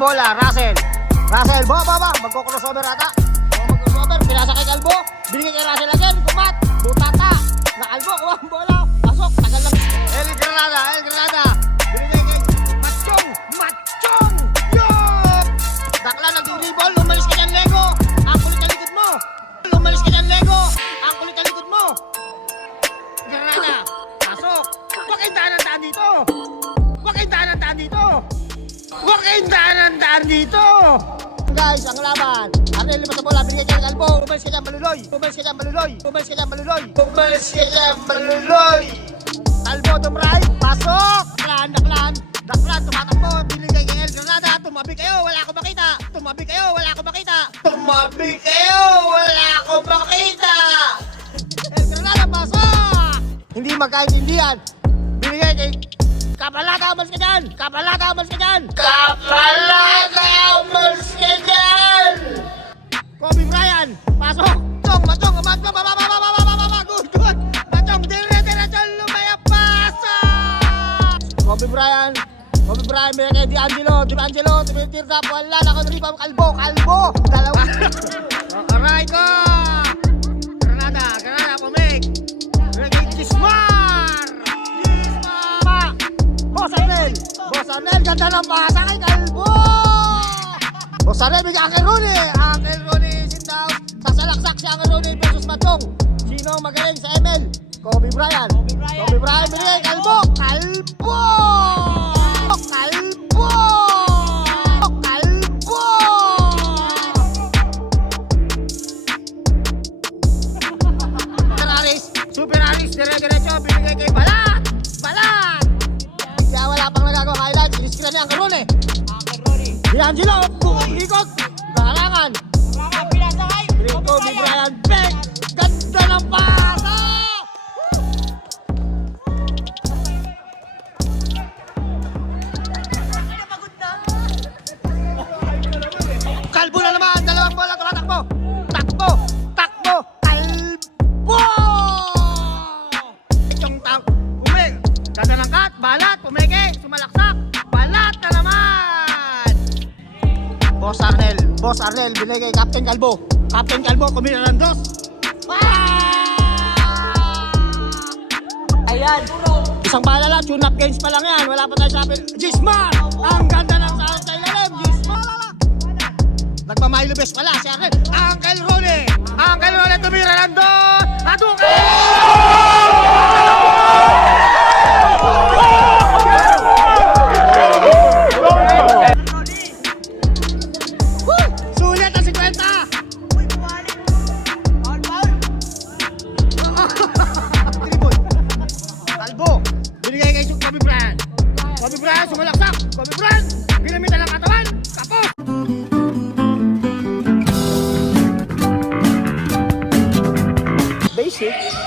bola, Russell. Russell, ba. Magko-crossover ata. Magko-crossover, pinasa kay Calvo. Binigay kay Russell again, kumat. Butata. Na Calvo, kuha ang bola. Pasok, tagal lang. El Granada. Binigay kay Machong. Yup! Dakla, nag-dribble. Umalis ka dyan, Lego. Ang kulit na likod mo. Umalis ka dyan, Lego. Ang kulit na likod mo. Granada, pasok. Huwag kayong daan dito. Huwag kayong daan dito. Guys, ang laban. Arnel lima sa bola, binigay kay Calvo. Umalis ka dyan, Maluloy. Calvo, tumray. Pasok. Daklan. Tumatakbo. Binigay kay El Granada. Tumabi kayo, wala akong makita. El Granada, pasok. Hindi magkaintindihan. Binigay kay Kapalata, umalis ka dyan! Kobe Bryant, pasok! Matong, good! Matong, diretso, lumaya, pasok! Kobe Bryant, binigay kay D'Angelo, tumitirta, wala, nakadribam, Calvo! Dalawa! Aray ko! Granada, pumig! Binigay Gismar! Boss Arnel, ganda ng pasa kay Calvo! Boss Arnel, bigyan Uncle Ronnie, sit down. Sasalaksak si Uncle Ronnie versus Machong. Sino magaling sa ML? Kobe Bryant, binigay Calvo! Super Aris, diretso, binigay kay Balat! Kaya wala pang nagagawa highlights. Iniskira niya ang Ronnie. D'Angelo, ikot. Kahalangan. Kobe Bryant, back. Ganda ng pasa. Calvo na naman. Dalawang bola, tumatakbo. Takbo. Calvo. Itong tao. Ganda ng cut, balat, pumeke, sumalaksak, balat na naman! Boss Arnel, binigay kay Captain Calvo, kumira ng dos. Ayan, isang bala lang, tune-up games pa lang yan, wala pa tayo sa akin. Gismar! Ang ganda ng sound sa ilalim, Gismar! Nagmamahilo best pala si Arnel. Uncle Ronnie, tumira ng dos! Sulit ang 50! Calvo, binigay kay Kobe Bryant, sumalaksak, ginamitan ng katawan, kapos! Basic.